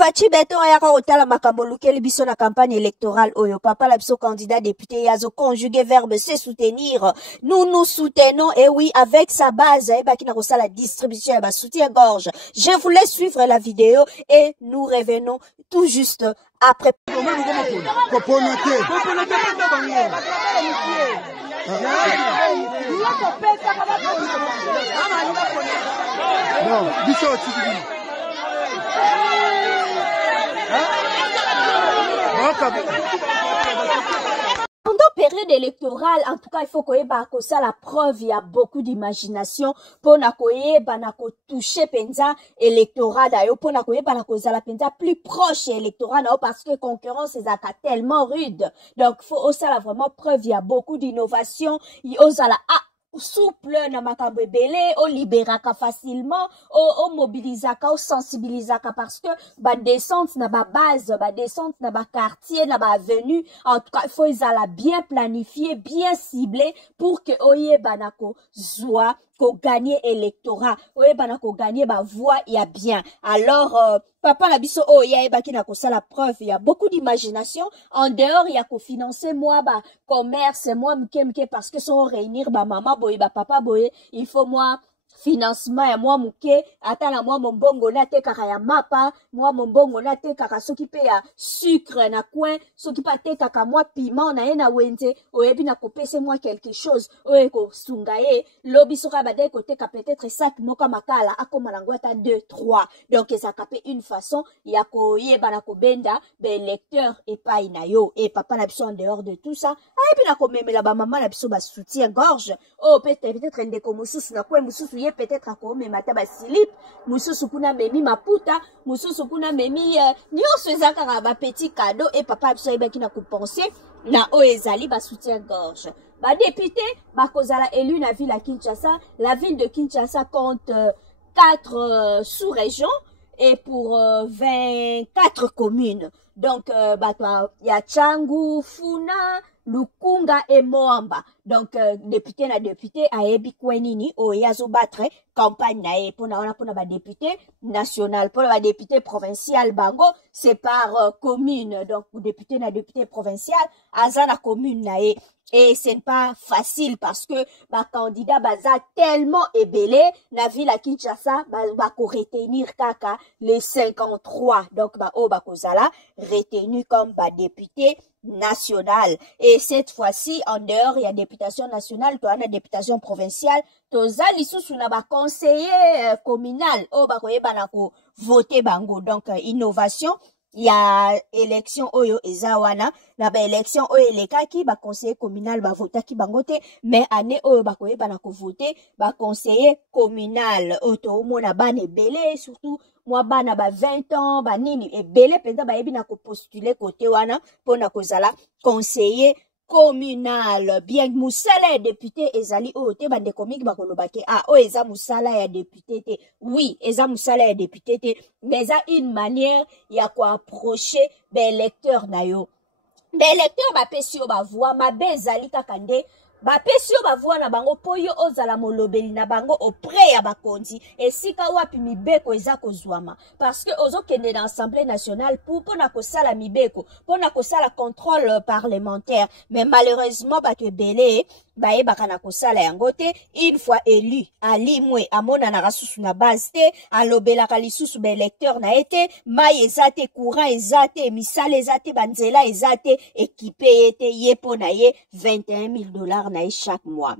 Fachi Beton ayaka otala makambo lukeli biso na campagne électorale oyo papa la biso candidat député yazo conjuguer verbe se soutenir. Nous soutenons et oui avec sa base et baki na kosala distribution ya ba soutien-gorge. Je vous laisse suivre la vidéo et nous revenons tout juste après. Pendant période électorale, en tout cas, il faut que ça la preuve, il y a beaucoup d'imagination pour na toucher penza électorat d'ailleurs pour na la penza plus proche électorat parce que concurrence est tellement rude. Donc faut aussi la vraiment preuve, il y a beaucoup d'innovation, il y a souple na makambo ebele o libéraka facilement o mobilisaka o sensibilisaka parce que ba descente na ba base ba descente na ba quartier na ba avenue en tout cas il faut la bien planifier bien cibler pour que oyeba nako zwa ko gagner électorat oyeba nako gagner ba voix il y a bien alors papa la biso oh ya ebaki na kosa la preuve il y a beaucoup d'imagination en dehors il y a ko financer moi ba commerce moi mke parce que sont réunir ba maman boye ba papa boye il faut moi financement ya moi muke atala moi mombongo na te kaka ya mapa moi mombongo na te kaka soki pe ya sucre na coin soki pa te kaka moi piment na ye na wente oyebi na kopese moi quelque chose oye ko sungaye lobi soka ba de côté ka peut-être sac moka makala akoma na ngwata 2 3 donc ça capé une façon ya ko yeba na ko benda be lecteur et pas na yo et papa na biso en dehors de tout ça et puis na ko memela ba maman na biso ba soutien gorge oh peut-être ndeko mususu na kwa mususu peut-être à quoi mais mata ba slip mususu kuna memi maputa mususu kuna memi nyonso ezaka ba petit cadeau et papa biso ebaki na ko penser na o ezali ba soutien gorge ba député ba kozala élu na ville à Kinshasa. La ville de Kinshasa compte 4 sous-régions et pour 24 communes donc ya Changu, Funa, Lukunga et Moamba. Donc, député na député a ebi kwenini o yazo battre campagne na e pona ba député national pour ba député provincial bango c'est par commune. Donc, député na député provincial azana commune na e. Et c'est pas facile parce que ma candidat baza tellement ébélé la ville à Kinshasa ba ko retenir kaka les 53 donc ba o ba kozala retenu comme ba député national et cette fois-ci en dehors il y a députation nationale toi na députation provinciale toza lisusu na ba conseiller communal o ba koyeba na ko voter bango donc innovation. Il y a élection oyo ezawana na ba élection oyo elekaki ba conseiller communal ba votaki bangote mais année oyo ba koyeba na ko voter ba conseiller communal oto mona bana belé surtout moi bana ba 20 ans ba nini ebele penza ba yebi na ko postuler côté wana pona kozala conseiller communal bien musala ya député ezali o te bande comique ba kolobake ah o eza musala ya député te oui eza musala ya député te mais ça une manière ya ko approcher ben électeur na yo ben électeur ba pesio ba voix ma bezali kaka nde ba pesio ba voix na bango poyo ozala molobeli na bango auprès ya bakonzi esika wapi mibeko eza kozwama parce que ozokende dans l'Assemblée nationale pour na kosala mibeko pona kosala contrôle parlementaire mais malheureusement ba te belé ba e baka na kosala yango te une fois élu ali mwe amona na rasusu na base te alobela ka lisusu be électeur na été mai ezate courant ezate misala ezate banzela ezate équipé été ye pona ye $21 000 na chaque mois.